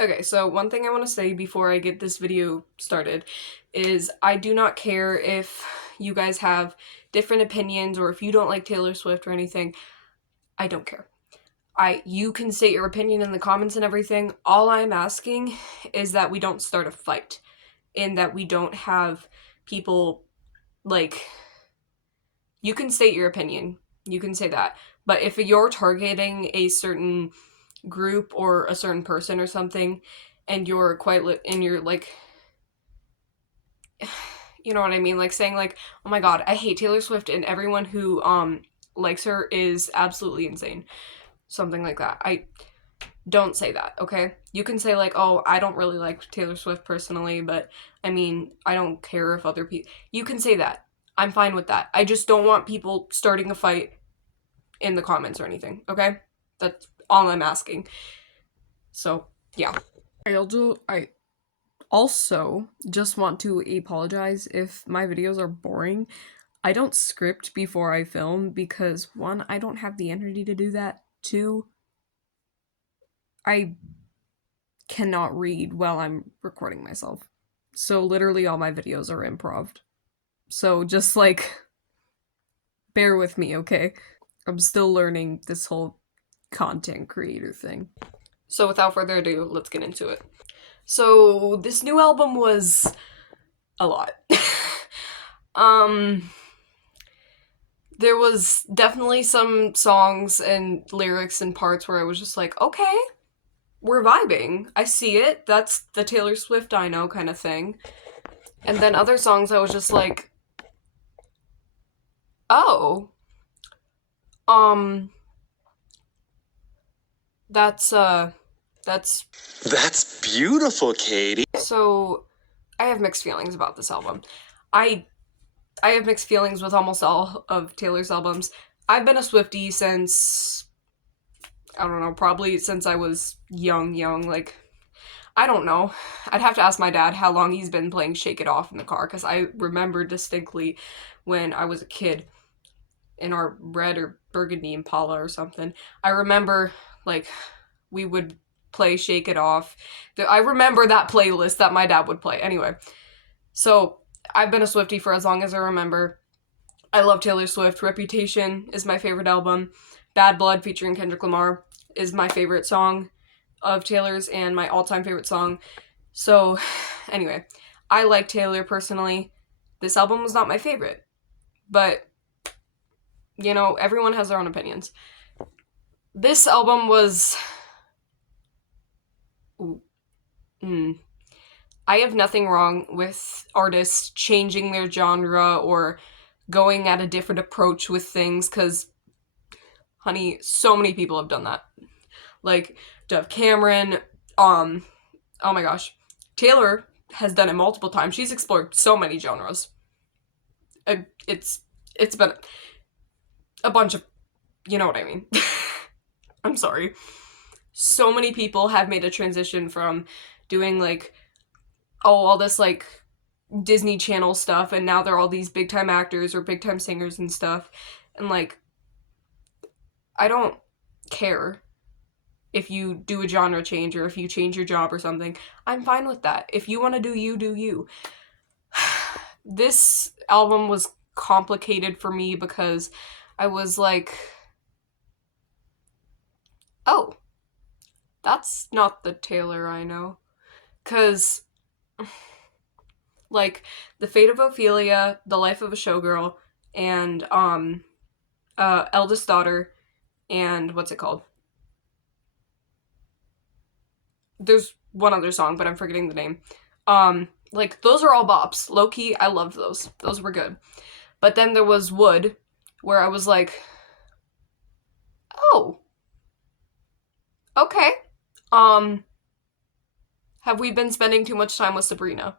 Okay, so one thing I want to say before I get this video started is I do not care if you guys have different opinions or if you don't like Taylor Swift or anything. I don't care. You can state your opinion in the comments and everything. All I'm asking is that we don't start a fight and that we don't have people like, you can state your opinion. You can say that. But if you're targeting a certain group or a certain person or something and you're and you're like, you know what I mean, like saying like, oh my god, I hate Taylor Swift and everyone who likes her is absolutely insane, something like that. I don't say that. Okay, you can say like, oh, I don't really like Taylor Swift personally, but I mean, I don't care if other people, you can say that. I'm fine with that. I just don't want people starting a fight in the comments or anything. Okay, that's all I'm asking. So yeah, I also just want to apologize if my videos are boring. I don't script before I film because, one, I don't have the energy to do that. Two, I cannot read while I'm recording myself. So literally all my videos are improv. So just like, bear with me, okay? I'm still learning this whole content creator thing. So without further ado, let's get into it. So this new album was a lot. There was definitely some songs and lyrics and parts where I was just like, okay, we're vibing. I see it. That's the Taylor Swift I know kind of thing. And then other songs I was just like, oh, that's beautiful, Katie. So I have mixed feelings about this album. I have mixed feelings with almost all of Taylor's albums. I've been a Swiftie since, I don't know, probably since I was young, like, I don't know. I'd have to ask my dad how long he's been playing Shake It Off in the car, because I remember distinctly when I was a kid in our red or burgundy Impala or something. I remember, like, we would play Shake It Off. I remember that playlist that my dad would play. Anyway, so I've been a Swiftie for as long as I remember. I love Taylor Swift. Reputation is my favorite album. Bad Blood featuring Kendrick Lamar is my favorite song of Taylor's and my all-time favorite song. So anyway, I like Taylor personally. This album was not my favorite, but you know, everyone has their own opinions. This album was... I have nothing wrong with artists changing their genre or going at a different approach with things, because, honey, so many people have done that. Like, Dove Cameron, oh my gosh, Taylor has done it multiple times. She's explored so many genres. It's been a bunch of, you know what I mean. I'm sorry. So many people have made a transition from doing like, oh, all this like Disney Channel stuff, and now they're all these big time actors or big time singers and stuff. And like, I don't care if you do a genre change or if you change your job or something. I'm fine with that. If you want to do you, do you. This album was complicated for me because I was like, oh, that's not the Taylor I know. Because, like, The Fate of Ophelia, The Life of a Showgirl, and, Eldest Daughter, and what's it called? There's one other song, but I'm forgetting the name. Like, those are all bops. Low-key, I loved those. Those were good. But then there was Wood, where I was like, oh, okay. Have we been spending too much time with Sabrina?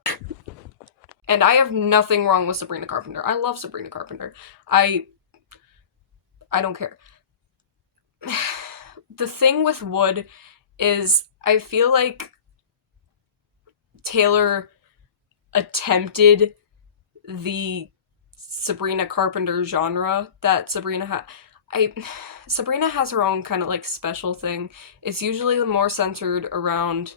And I have nothing wrong with Sabrina Carpenter. I love Sabrina Carpenter. I don't care. The thing with Wood is I feel like Taylor attempted the Sabrina Carpenter genre that Sabrina had. Sabrina has her own kind of like special thing. It's usually more centered around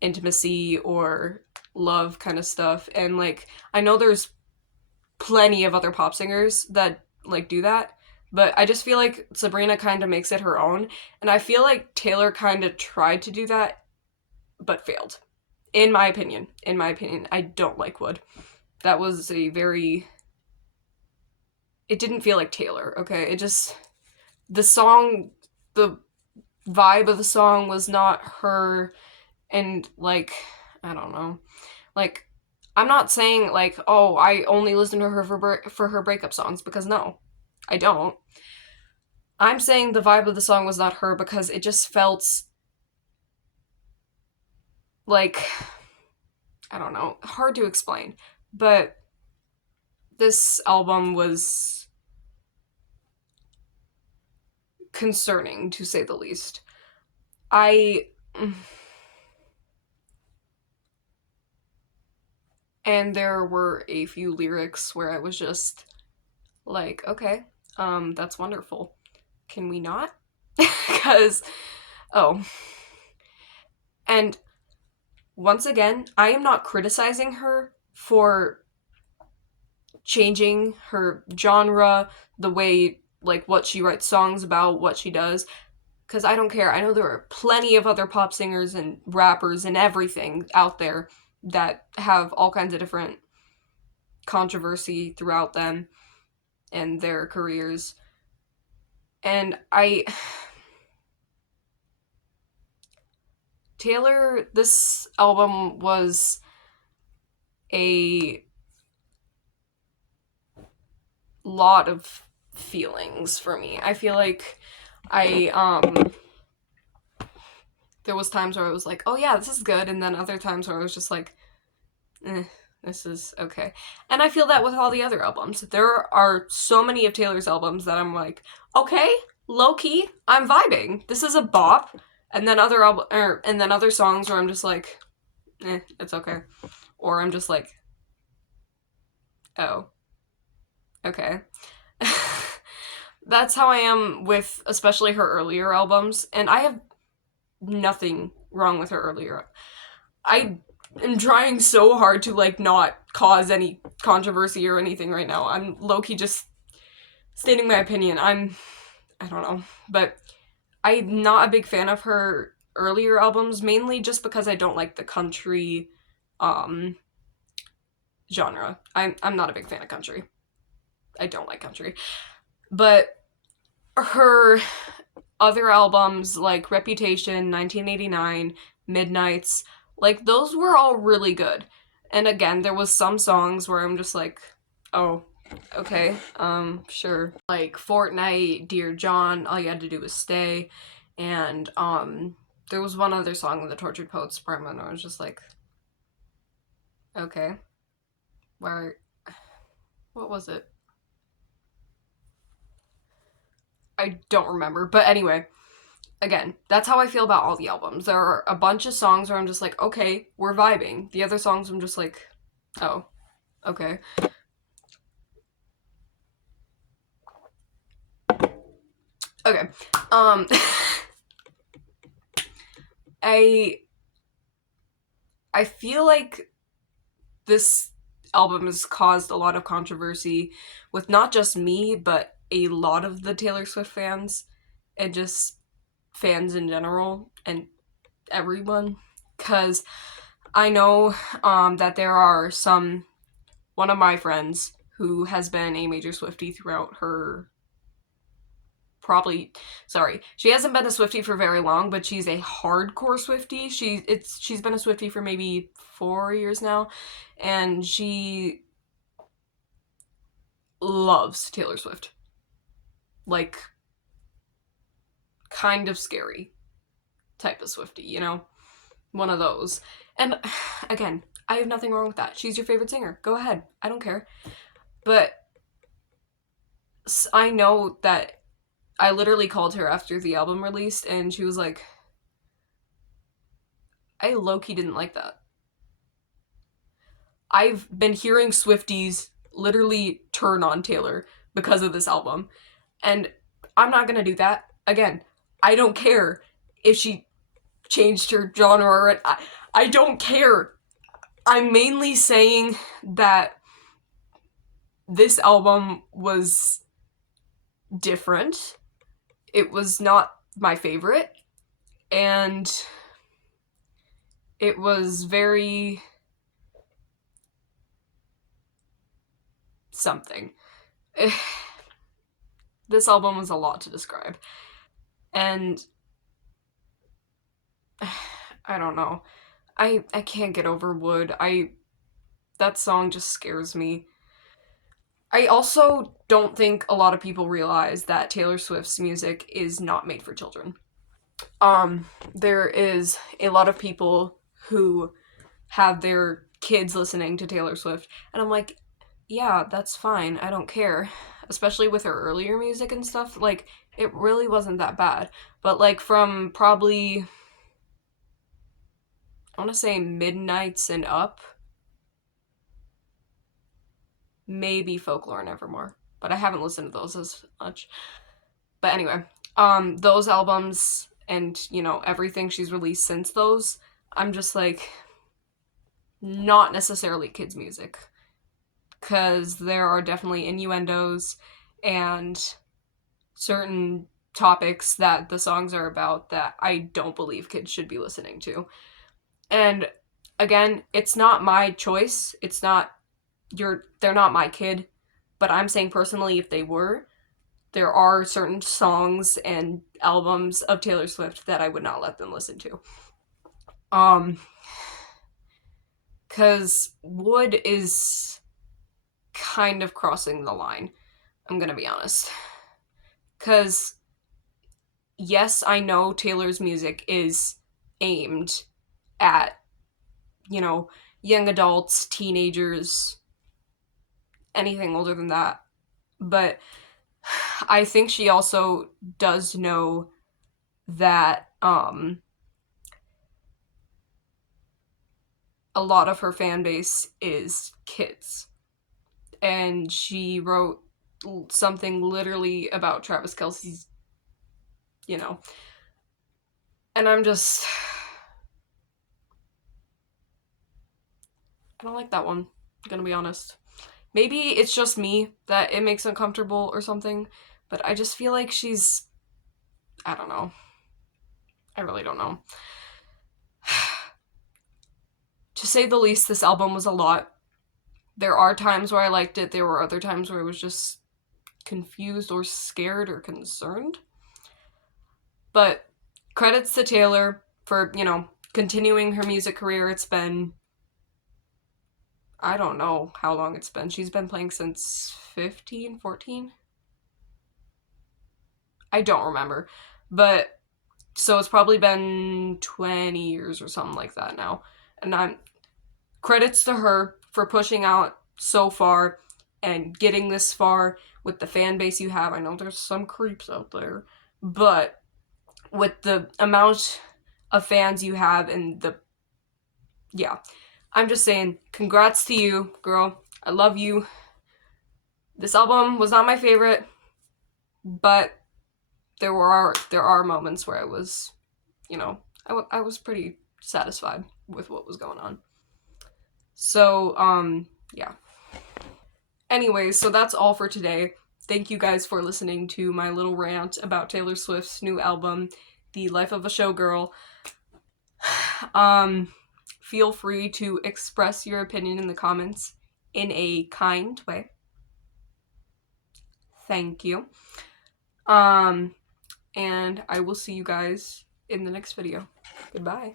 intimacy or love kind of stuff. And like, I know there's plenty of other pop singers that like do that, but I just feel like Sabrina kind of makes it her own. And I feel like Taylor kind of tried to do that but failed. In my opinion. In my opinion, I don't like Wood. That was a very, it didn't feel like Taylor, okay? It just, the song, the vibe of the song was not her. And like, I don't know. Like, I'm not saying like, oh, I only listen to her for her breakup songs, because no, I don't. I'm saying the vibe of the song was not her because it just felt like, I don't know, hard to explain. But this album was concerning, to say the least. I. And there were a few lyrics where I was just like, okay, that's wonderful. Can we not? Because, oh. And once again, I am not criticizing her for changing her genre, the way, like, what she writes songs about, what she does, because I don't care. I know there are plenty of other pop singers and rappers and everything out there that have all kinds of different controversy throughout them and their careers. And Taylor, this album was a lot of feelings for me. I feel like I there was times where I was like, oh yeah, this is good, and then other times where I was just like, this is okay. And I feel that with all the other albums. There are so many of Taylor's albums that I'm like, okay, low key, I'm vibing. This is a bop. And then and then other songs where I'm just like, it's okay. Or I'm just like, oh, okay. That's how I am with especially her earlier albums, and I have nothing wrong with her earlier. I am trying so hard to like not cause any controversy or anything right now. I'm low-key just stating my opinion. I don't know, but I'm not a big fan of her earlier albums, mainly just because I don't like the country genre. I'm not a big fan of country. I don't like country. But her other albums like Reputation, 1989, Midnights, like those were all really good. And again, there was some songs where I'm just like, oh, okay, sure. Like Fortnite, Dear John, All You Had to Do Was Stay, and there was one other song in the Tortured Poets Department where I was just like, okay, where, what was it? I don't remember, but anyway, again, that's how I feel about all the albums. There are a bunch of songs where I'm just like, okay, we're vibing. The other songs I'm just like, oh, okay. Okay. Um I I feel like this album has caused a lot of controversy with not just me, but a lot of the Taylor Swift fans and just fans in general and everyone, cuz I know that there are one of my friends who has been a major Swiftie throughout her probably she hasn't been a Swiftie for very long, but she's a hardcore Swiftie. She's been a Swiftie for maybe 4 years now, and she loves Taylor Swift. Like, kind of scary type of Swiftie, you know? One of those. And again, I have nothing wrong with that. She's your favorite singer. Go ahead. I don't care. But I know that I literally called her after the album released, and she was like, I low-key didn't like that. I've been hearing Swifties literally turn on Taylor because of this album. And I'm not gonna do that. Again, I don't care if she changed her genre. I don't care. I'm mainly saying that this album was different. It was not my favorite, and it was very something. This album was a lot to describe. And I don't know. I can't get over Wood. That song just scares me. I also don't think a lot of people realize that Taylor Swift's music is not made for children. There is a lot of people who have their kids listening to Taylor Swift, and I'm like, yeah, that's fine. I don't care. Especially with her earlier music and stuff, like it really wasn't that bad. But like from probably I want to say Midnights and up, maybe Folklore and Evermore, but I haven't listened to those as much. But anyway, those albums and everything she's released since those, I'm just like not necessarily kids music because there are definitely innuendos and certain topics that the songs are about that I don't believe kids should be listening to. And again, it's not my choice. It's not they're not my kid, but I'm saying personally if they were, there are certain songs and albums of Taylor Swift that I would not let them listen to. Cuz Wood is kind of crossing the line. I'm going to be honest. Cuz yes, I know Taylor's music is aimed at, you know, young adults, teenagers, anything older than that. But I think she also does know that a lot of her fan base is kids. And she wrote something literally about Travis Kelce's, you know. And I'm just. I don't like that one, I'm gonna be honest. Maybe it's just me that it makes uncomfortable or something, but I just feel like she's. I don't know. I really don't know. To say the least, this album was a lot. There are times where I liked it, there were other times where I was just confused or scared or concerned. But credits to Taylor for, continuing her music career. It's been, I don't know how long it's been. She's been playing since 15, 14? I don't remember. But so it's probably been 20 years or something like that now. And I'm credits to her for pushing out so far and getting this far with the fan base you have. I know there's some creeps out there, but with the amount of fans you have and yeah, I'm just saying, congrats to you, girl. I love you. This album was not my favorite, but there are moments where I was, I was pretty satisfied with what was going on. So, yeah. Anyways, so that's all for today. Thank you guys for listening to my little rant about Taylor Swift's new album, The Life of a Showgirl. Feel free to express your opinion in the comments in a kind way. Thank you. And I will see you guys in the next video. Goodbye.